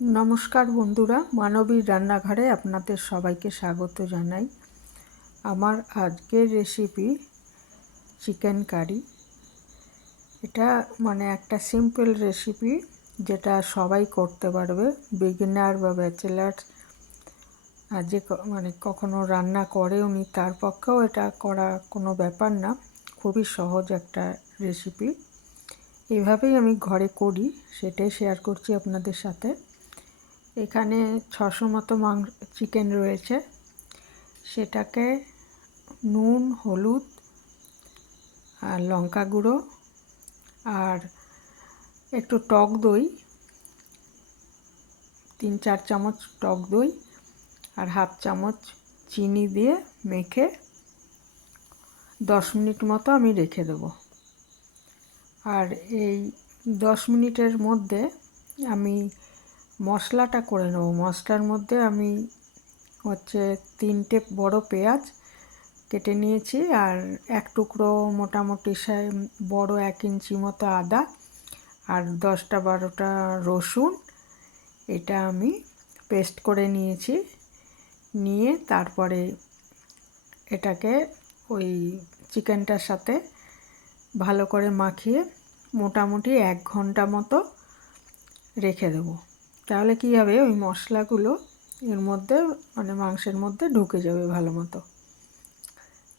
নমস্কার বন্ধুরা, মানবীর রান্নাঘরে আপনাদের সবাইকে স্বাগত জানাই। আমার আজকের রেসিপি চিকেন কারি। এটা একটা সিম্পল রেসিপি, যেটা সবাই করতে পারবে, বিগিনার বা ব্যাচেলার যে কখনো রান্না করে উনি, তার পক্ষেও এটা করা কোনো ব্যাপার না। খুবই সহজ একটা রেসিপি, এভাবেই আমি ঘরে করি, সেটাই শেয়ার করছি আপনাদের সাথে। এখানে 600 মতো চিকেন রয়েছে। সেটাকে নুন, হলুদ আর লঙ্কা গুঁড়ো আর একটু টক দই, 3-4 চামচ টক দই আর হাফ চামচ চিনি দিয়ে মেখে 10 মিনিট মতো আমি রেখে দেব। আর এই 10 মিনিটের মধ্যে আমি মশলাটা করে নেব। মশলার মধ্যে আমি 3টে বড় পেঁয়াজ কেটে নিয়েছি, আর এক টুকরো মোটামুটি বড় 1 ইঞ্চি মতো আদা, আর 10-12টা রসুন। এটা আমি পেস্ট করে নিয়েছি। নিয়ে তারপরে এটাকে ওই চিকেনটার সাথে ভালো করে মাখিয়ে মোটামুটি 1 ঘন্টা মতো রেখে দেবো। তাহলে কী হবে, ওই মশলাগুলো এর মধ্যে মাংসের মধ্যে ঢুকে যাবে ভালো মতো।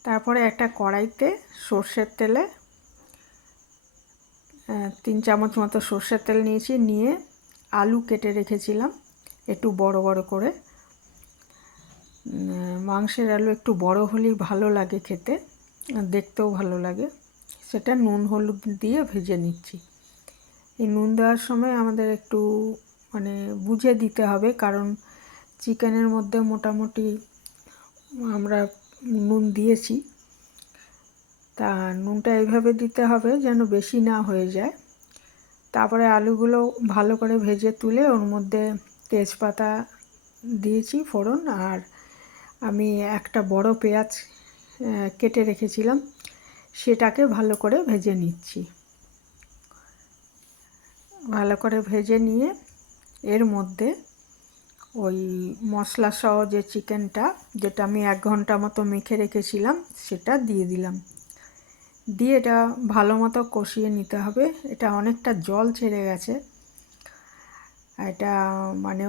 তারপরে একটা কড়াইতে সর্ষের তেলে 3 চামচ মতো সর্ষের তেল নিয়েছি। নিয়ে আলু কেটে রেখেছিলাম একটু বড় বড় করে। মাংসের আলু একটু বড় হলেই ভালো লাগে খেতে, দেখতেও ভালো লাগে। সেটা নুন হলুদ দিয়ে ভেজে নিচ্ছি। এই নুন দেওয়ার সময় আমাদের একটু বুঝে দিতে হবে, কারণ চিকেনের মধ্যে মোটামুটি আমরা নুন দিয়েছি। তা নুনটা এইভাবে দিতে হবে যেন বেশি না হয়ে যায়। তারপরে আলুগুলো ভালো করে ভেজে তুলে ওর মধ্যে তেজপাতা দিয়েছি ফোড়ন, আর আমি একটা বড় পেঁয়াজ কেটে রেখেছিলাম, সেটাকে ভালো করে ভেজে নিচ্ছি। ভালো করে ভেজে নিয়ে এর মধ্যে ওই মশলা সহ যে চিকেনটা, যেটা আমি 1 ঘন্টা মতো মেখে রেখেছিলাম, সেটা দিয়ে দিলাম। দিয়ে এটা ভালো মতো কষিয়ে নিতে হবে। এটা অনেকটা জল ছেড়ে গেছে। এটা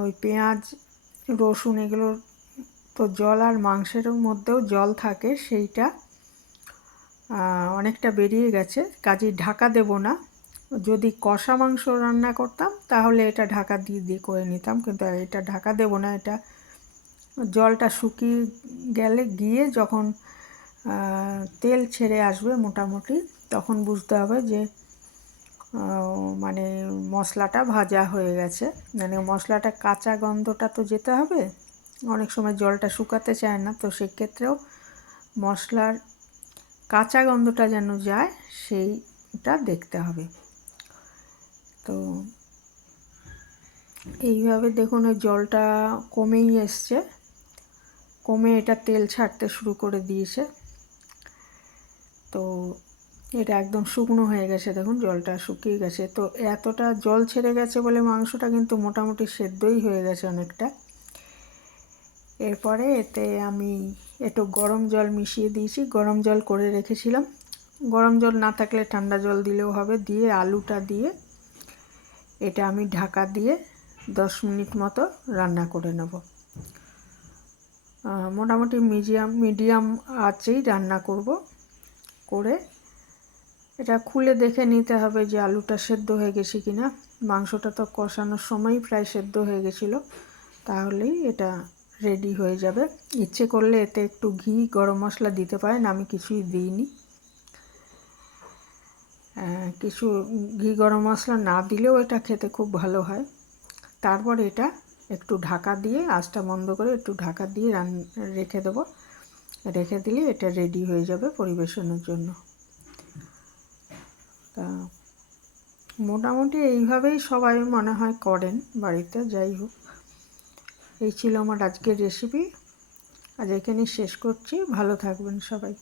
ওই পেঁয়াজ রসুন এগুলোর তো জল, আর মাংসের মধ্যেও জল থাকে, সেইটা অনেকটা বেরিয়ে গেছে। কাজেই ঢাকা দেব না। যদি কষা মাংস রান্না করতাম তাহলে এটা ঢাকা দিয়ে করে নিতাম, কিন্তু এটা ঢাকা দেব না। এটা জলটা শুকিয়ে গিয়ে যখন তেল ছেড়ে আসবে মোটামুটি, তখন বুঝতে হবে যে মশলাটা ভাজা হয়ে গেছে। মশলাটা কাঁচা গন্ধটা তো যেতে হবে। অনেক সময় জলটা শুকাতে চায় না, তো সেক্ষেত্রেও মশলার কাঁচা গন্ধটা যেন যায় সেইটা দেখতে হবে। তো এইভাবে দেখুন, ওই জলটা কমেই এসছে, কমে এটা তেল ছাড়তে শুরু করে দিয়েছে। তো এটা একদম শুকনো হয়ে গেছে, দেখুন জলটা শুকিয়ে গেছে। তো এতটা জল ছেড়ে গেছে বলে মাংসটা কিন্তু মোটামুটি সেদ্ধই হয়ে গেছে অনেকটা। এরপরে এতে আমি একটু গরম জল মিশিয়ে দিয়েছি। গরম জল করে রেখেছিলাম, গরম জল না থাকলে ঠান্ডা জল দিলেও হবে। দিয়ে আলুটা দিয়ে এটা আমি ঢাকা দিয়ে 10 মিনিট মতো রান্না করে নেব। মোটামুটি মিডিয়াম আঁচেই রান্না করব। করে এটা খুলে দেখে নিতে হবে যে আলুটা সেদ্ধ হয়ে গেছে কিনা। মাংসটা তো কষানোর সময়ই প্রায় সেদ্ধ হয়ে গেছিলো, তাহলেই এটা রেডি হয়ে যাবে। ইচ্ছে করলে এতে একটু ঘি, গরম মশলা দিতে পারেন, আমি কিছুই দিইনি। কিছু ঘি গরম মশলা না দিলেও এটা খেতে খুব ভালো হয়। তারপর এটা একটু ঢাকা দিয়ে, আঁচটা বন্ধ করে একটু ঢাকা দিয়ে রেখে দেবো। রেখে দিলে এটা রেডি হয়ে যাবে পরিবেশনের জন্য। তা মোটামুটি এইভাবেই সবাই মনে হয় করেন বাড়িতে। যাই হোক, এই ছিল আমার আজকের রেসিপি। আজ এখানেই শেষ করছি। ভালো থাকবেন সবাই।